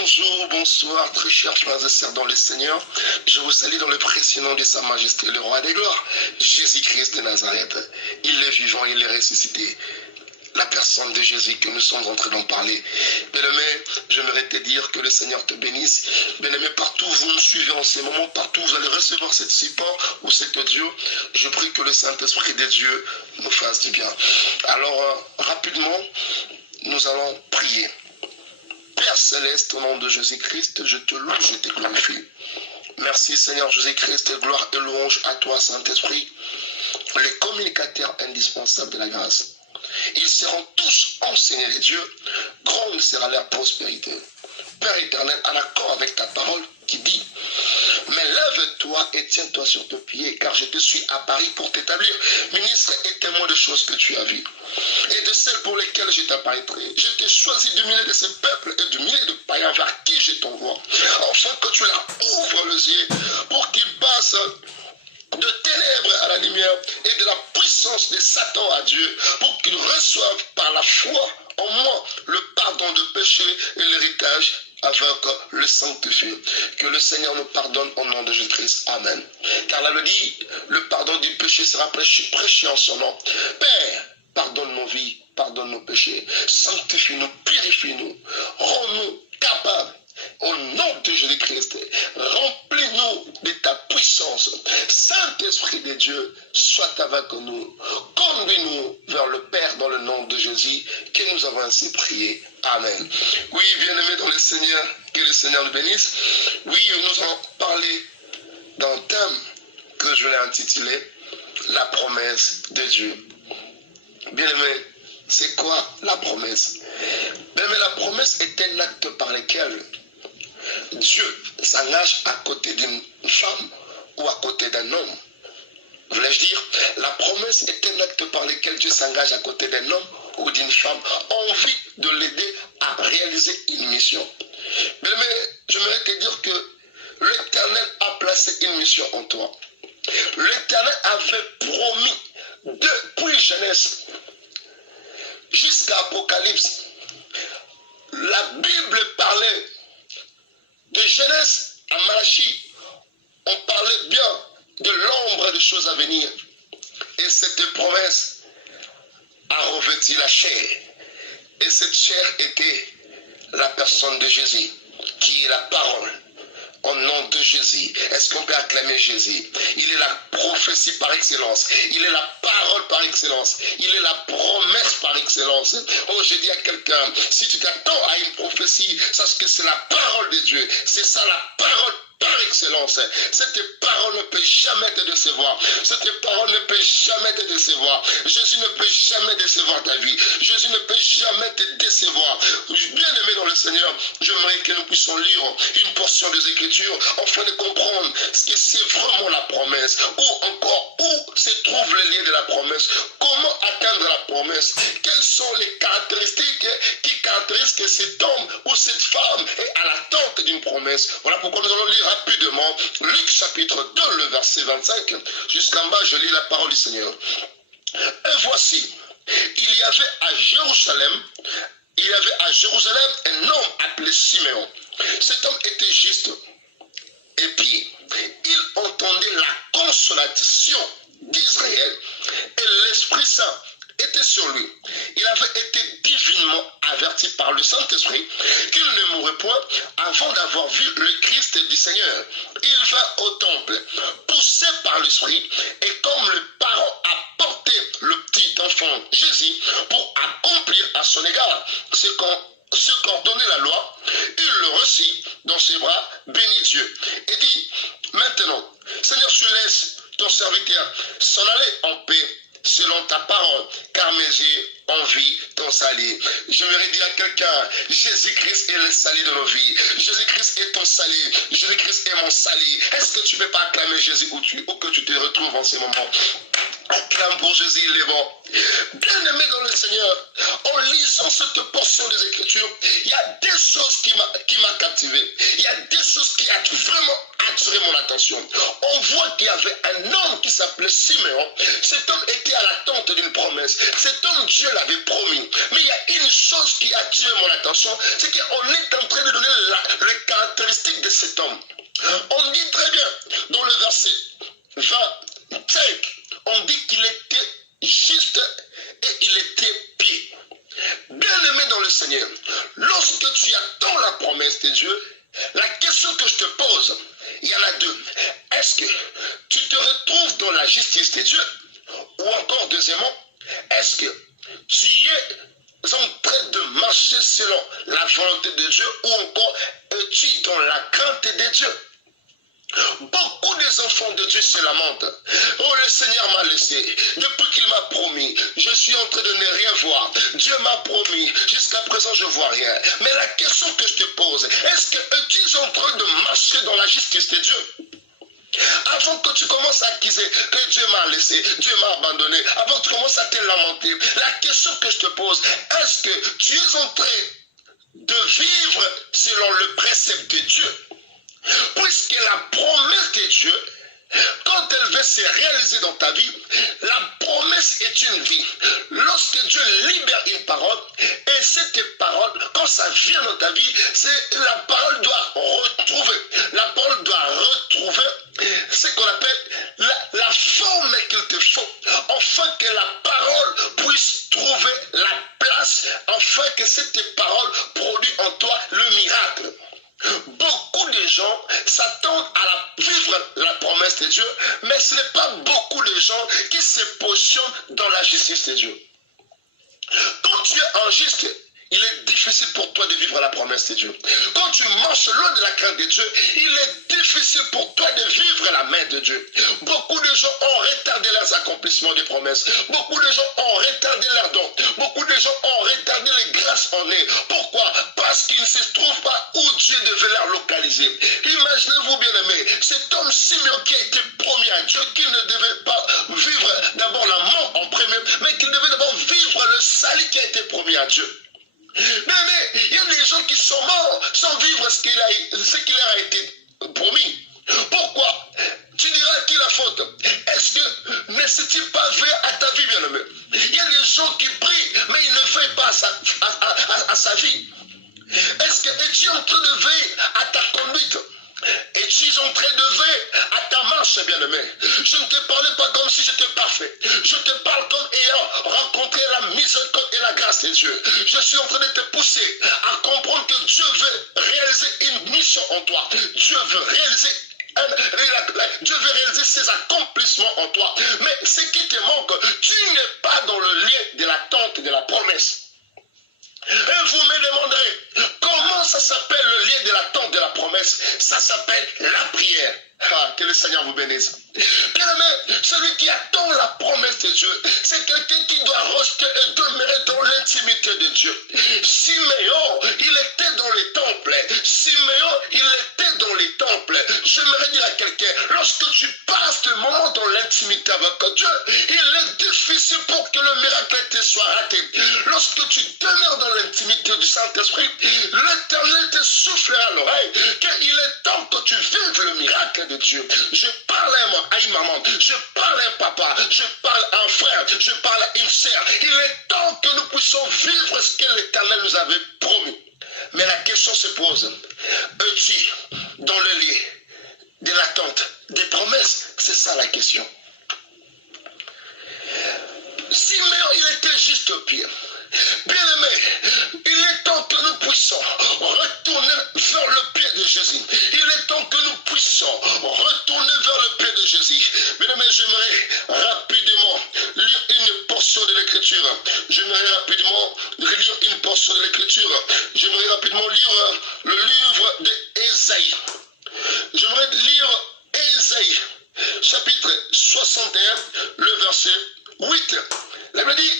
Bonjour, bonsoir, très chers frères et sœurs dans le Seigneur. Je vous salue dans le précieux nom de Sa Majesté, le Roi des Gloires, Jésus-Christ de Nazareth. Il est vivant, il est ressuscité. La personne de Jésus que nous sommes en train d'en parler. Bien-aimé, j'aimerais te dire que le Seigneur te bénisse. Bien-aimé, partout où vous nous suivez en ces moments, partout où vous allez recevoir cette support ou cet audio, je prie que le Saint-Esprit de Dieu nous fasse du bien. Alors, rapidement, nous allons prier. Père Céleste, au nom de Jésus-Christ, je te loue, je te glorifie. Merci Seigneur Jésus-Christ, gloire et louange à toi Saint-Esprit, les communicateurs indispensables de la grâce. Ils seront tous enseignés de Dieu, grande sera leur prospérité. Père éternel, en accord avec ta parole qui dit, mais lève-toi et tiens-toi sur tes pieds, car je te suis à Paris pour t'établir ministre et témoin de choses que tu as vues, et de celles pour lesquelles je t'apparaîtrai. Je t'ai choisi du milieu de ce peuple et du milieu de païens vers qui je t'envoie, afin que tu leur ouvres les yeux, pour qu'ils passent de ténèbres à la lumière et de la puissance de Satan à Dieu, pour qu'ils reçoivent par la foi en moi le pardon de péché et l'héritage avec le sanctifié. Que le Seigneur nous pardonne au nom de Jésus-Christ. Amen. Car là le dit, le pardon du péché sera prêché en son nom. Père, pardonne nos vies, pardonne nos péchés, sanctifie-nous, purifie-nous, rends-nous capables. Au nom de Jésus-Christ, remplis-nous de ta puissance. Saint-Esprit de Dieu, sois avec nous. Conduis-nous vers le Père dans le nom de Jésus, que nous avons ainsi prié. Amen. Oui, bien-aimés dans le Seigneur, que le Seigneur nous bénisse. Oui, nous allons parler d'un thème que je l'ai intitulé « La promesse de Dieu ». Bien-aimés, c'est quoi la promesse? Bien-aimés, la promesse est un acte par lequel Dieu s'engage à côté d'une femme ou à côté d'un homme. Voulais-je dire, la promesse est un acte par lequel Dieu s'engage à côté d'un homme ou d'une femme en vue de l'aider à réaliser une mission. Mais j'aimerais te dire que l'Éternel a placé une mission en toi. L'Éternel avait promis depuis Genèse jusqu'à Apocalypse. La Bible parlait de Genèse à Malachie. On parlait bien de l'ombre des choses à venir. Et cette promesse a revêtu la chair. Et cette chair était la personne de Jésus, qui est la parole. Au nom de Jésus, est-ce qu'on peut acclamer Jésus? Il est la prophétie par excellence. Il est la parole par excellence. Il est la promesse par excellence. Oh, j'ai dit à quelqu'un, si tu t'attends à une prophétie, sache que c'est la parole de Dieu. C'est ça la parole par excellence. Cette parole ne peut jamais te décevoir. Cette parole ne peut jamais te décevoir. Jésus ne peut jamais décevoir ta vie. Jésus ne peut jamais te décevoir. Bien-aimé dans le Seigneur, j'aimerais que nous puissions lire une portion des Écritures afin de comprendre ce que c'est vraiment la promesse. Ou encore, où se trouve le lien de la promesse. Comment atteindre la promesse. Quelles sont les caractéristiques qui caractérisent que cet homme ou cette femme est à l'attente d'une promesse. Voilà pourquoi nous allons lire rapidement Luc chapitre 2, le verset 25. Jusqu'en bas, je lis la parole du Seigneur. Et voici, il y avait à Jérusalem un homme appelé Siméon. Cet homme était juste et pieux. Il entendait la consolation d'Israël et l'Esprit Saint était sur lui. Il avait été divinement averti par le Saint-Esprit qu'il ne mourrait point avant d'avoir vu le Christ du Seigneur. Il va au temple, poussé par l'Esprit, et comme le parent a porté le petit enfant Jésus pour accomplir à son égard ce qu'ordonnait la loi, il le reçut dans ses bras, bénit Dieu, et dit, maintenant, Seigneur, tu laisses ton serviteur s'en aller en paix, selon ta parole, car mes yeux ont vu ton salut. J'aimerais dire à quelqu'un, Jésus-Christ est le salut de nos vies. Jésus-Christ est ton salut. Jésus-Christ est mon salut. Est-ce que tu ne peux pas acclamer Jésus où que tu te retrouves en ce moment? Acclame pour Jésus, il est bon. Bien-aimé dans le Seigneur, en lisant cette portion des Écritures, il y a des choses qui m'a captivé. Il y a des choses qui ont vraiment attiré mon attention. On voit qu'il y avait un homme qui s'appelait Siméon. Cet homme était à l'attente d'une promesse. Cet homme, Dieu l'avait promis. Mais il y a une une chose qui attire mon attention, c'est qu'on est en train de donner les caractéristiques de cet homme. On dit très bien, dans le verset 25, on dit qu'il était juste et il était pieux. Bien-aimé dans le Seigneur, lorsque tu attends la promesse de Dieu, la question que je te pose, il y en a deux. Est-ce que tu te retrouves dans la justice de Dieu? Ou encore, deuxièmement, est-ce que tu es en train de marcher selon la volonté de Dieu ou encore es-tu dans la crainte de Dieu? Beaucoup des enfants de Dieu se lamentent. Oh, le Seigneur m'a laissé. Depuis qu'il m'a promis, je suis en train de ne rien voir. Dieu m'a promis. Jusqu'à présent, je ne vois rien. Mais la question que je te pose, est-ce que es-tu en train de marcher dans la justice de Dieu? Avant que tu commences à accuser que Dieu m'a laissé, Dieu m'a abandonné, avant que tu commences à te lamenter, la question que je te pose, est-ce que tu es en train de vivre selon le précepte de Dieu? Puisque la promesse de Dieu, quand elle veut se réaliser dans ta vie, la promesse est une vie. Lorsque Dieu libère une parole, et cette parole, quand ça vient dans ta vie, la parole doit retrouver. La parole doit retrouver ce qu'on appelle la forme qu'il te faut, afin que la parole puisse trouver la place, afin que cette parole produise en toi le miracle. Beaucoup de gens s'attendent à vivre la promesse de Dieu, mais ce n'est pas beaucoup de gens qui se positionnent dans la justice de Dieu. Quand tu es injuste, il est difficile pour toi de vivre la promesse de Dieu. Quand tu marches loin de la crainte de Dieu, il est difficile pour toi de vivre la main de Dieu. Beaucoup de gens ont retardé leurs accomplissements de promesses. Beaucoup de gens ont retardé leurs dons. Beaucoup de gens ont retardé les grâces en eux. Pourquoi? Parce qu'ils ne se trouvent pas où Dieu devait leur localiser. Imaginez-vous, bien-aimés, cet homme Simeon qui a été promis à Dieu, qui ne devait pas vivre d'abord la mort en premier, mais qui devait d'abord vivre le salut qui a été promis à Dieu. Mais il y a des gens qui sont morts sans vivre ce qu'il leur a été promis. Pourquoi? Tu diras à qui la faute? Est-ce que ne s'est-il pas vrai à ta vie, bien-aimé? Il y a des gens qui prient, mais ils ne veillent pas à sa vie. Est-ce que es-tu en train de veiller à ta conduite? Es-tu en train de veiller à ta marche, bien-aimé? Je ne te parlais pas comme si j'étais parfait. Je te parle comme ayant rencontré la miséricorde et la grâce de Dieu. Je suis en train de te pousser à comprendre que Dieu veut réaliser une mission en toi. Dieu veut réaliser ses accomplissements en toi. Mais ce qui te manque, tu n'es pas dans le lien de l'attente de la promesse. Et vous me demanderez, comment ça s'appelle le lien de l'attente de la promesse? Ça s'appelle la prière. Ah, que le Seigneur vous bénisse. Bien-aimé, celui qui attend la promesse de Dieu, c'est quelqu'un qui doit rester et demeurer dans l'intimité de Dieu. Siméon, il était dans les temples. Siméon, il était dans les temples. J'aimerais dire à quelqu'un, lorsque tu passes le moment dans l'intimité avec Dieu, il est difficile pour que le miracle te soit raté. Lorsque tu demeures dans l'intimité du Saint-Esprit, l'Éternel te soufflera à l'oreille qu'il est temps que tu vives le miracle de Dieu. Je parle à une maman, je parle à un papa, je parle à un frère, je parle à une sœur. Il est temps que nous puissions vivre ce que l'Éternel nous avait promis. Mais la question se pose, es-tu dans le lit de l'attente des promesses? C'est ça la question. Siméon, il était juste au pied. Bien-aimé, il est temps que nous puissions retourner vers le pied de Jésus. Il est temps que nous puissions retourner vers le pied de Jésus. Bien-aimé, j'aimerais rapidement lire une portion de l'Écriture. J'aimerais rapidement lire une portion de l'Écriture. J'aimerais rapidement lire le livre d'Ésaïe. J'aimerais lire Ésaïe, chapitre 61, le verset 8. La Bible dit,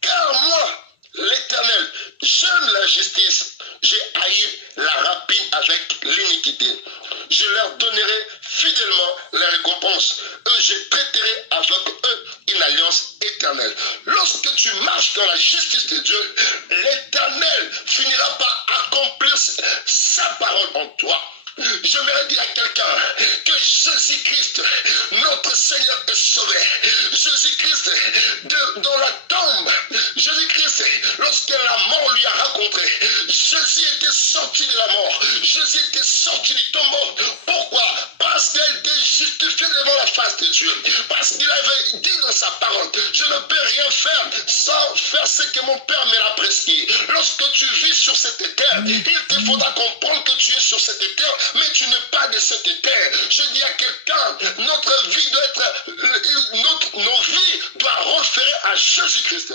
car moi, l'Éternel, j'aime la justice, j'ai haï la rapine avec l'iniquité. Je leur donnerai fidèlement la récompense. Eux, je traiterai avec eux une alliance éternelle. Lorsque tu marches dans la justice de Dieu, l'Éternel finira par accomplir sa parole en toi. J'aimerais dire à quelqu'un que Jésus-Christ, notre Seigneur, est sauvé. Jésus-Christ, dans la tombe, Jésus-Christ, lorsque la mort sorti de la mort. Jésus était sorti du tombeau. Pourquoi? Parce qu'il a été justifié devant la face de Dieu. Parce qu'il avait dit dans sa parole, je ne peux rien faire sans faire ce que mon Père me l'a prescrit. Lorsque tu vis sur cette terre, il te faudra comprendre que tu es sur cette terre, mais tu n'es pas de cette terre. Je dis à quelqu'un, notre vie doit être, nos vies doivent référer à Jésus-Christ.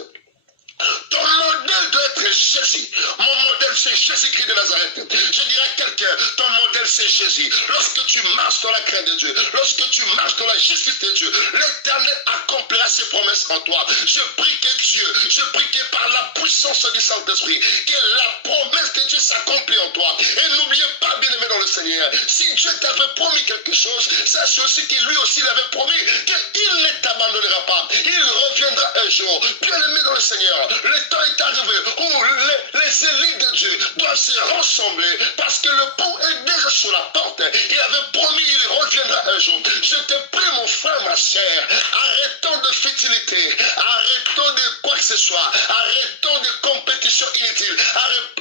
Ton modèle doit être Jésus. Mon modèle, c'est Jésus-Christ de Nazareth. Je dirais à quelqu'un, ton modèle, c'est Jésus. Lorsque tu marches dans la crainte de Dieu, lorsque tu marches dans la justice de Dieu, l'Éternel accomplira ses promesses en toi. Je prie que Dieu, je prie que par la puissance du Saint-Esprit, que la promesse de Dieu s'accomplit en toi. Et n'oubliez pas, bien-aimé dans le Seigneur, si Dieu t'avait promis quelque chose, sache aussi que lui aussi l'avait promis, qu'il ne t'abandonnera pas. Il reviendra un jour. Bien-aimé dans le Seigneur, le temps est arrivé où les élites de Dieu doivent se rassembler parce que le pont est déjà sur la porte. Il avait promis, il reviendra un jour. Je te prie, mon frère, ma chère, arrêtons de futilité, arrêtons de quoi que ce soit, arrêtons de compétition inutile,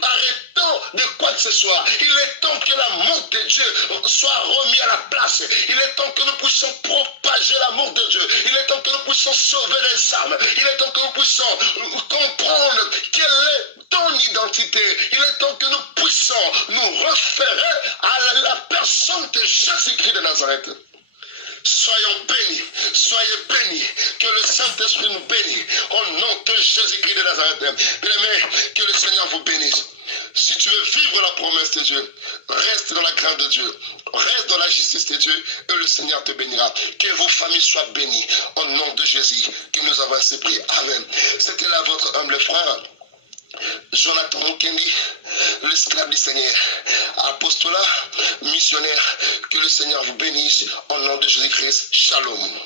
arrêtons de quoi que ce soit. Il est temps que l'amour de Dieu soit remis à la place. Il est temps que nous puissions propager l'amour de Dieu. Il est temps que nous puissions sauver les âmes. Il est temps que nous puissions comprendre quelle est ton identité. Il est temps que nous puissions nous référer à la personne de Jésus-Christ de Nazareth. Soyons bénis, que le Saint-Esprit nous bénisse au nom de Jésus-Christ de Nazareth. Bien-aimés, que le Seigneur vous bénisse. Si tu veux vivre la promesse de Dieu, reste dans la grâce de Dieu, reste dans la justice de Dieu et le Seigneur te bénira. Que vos familles soient bénies au nom de Jésus que nous avons ainsi prié. Amen. C'était là votre humble frère, Jonathan Mukendi, l'esclave du Seigneur, apostolat, missionnaire. Que le Seigneur vous bénisse au nom de Jésus-Christ. Shalom.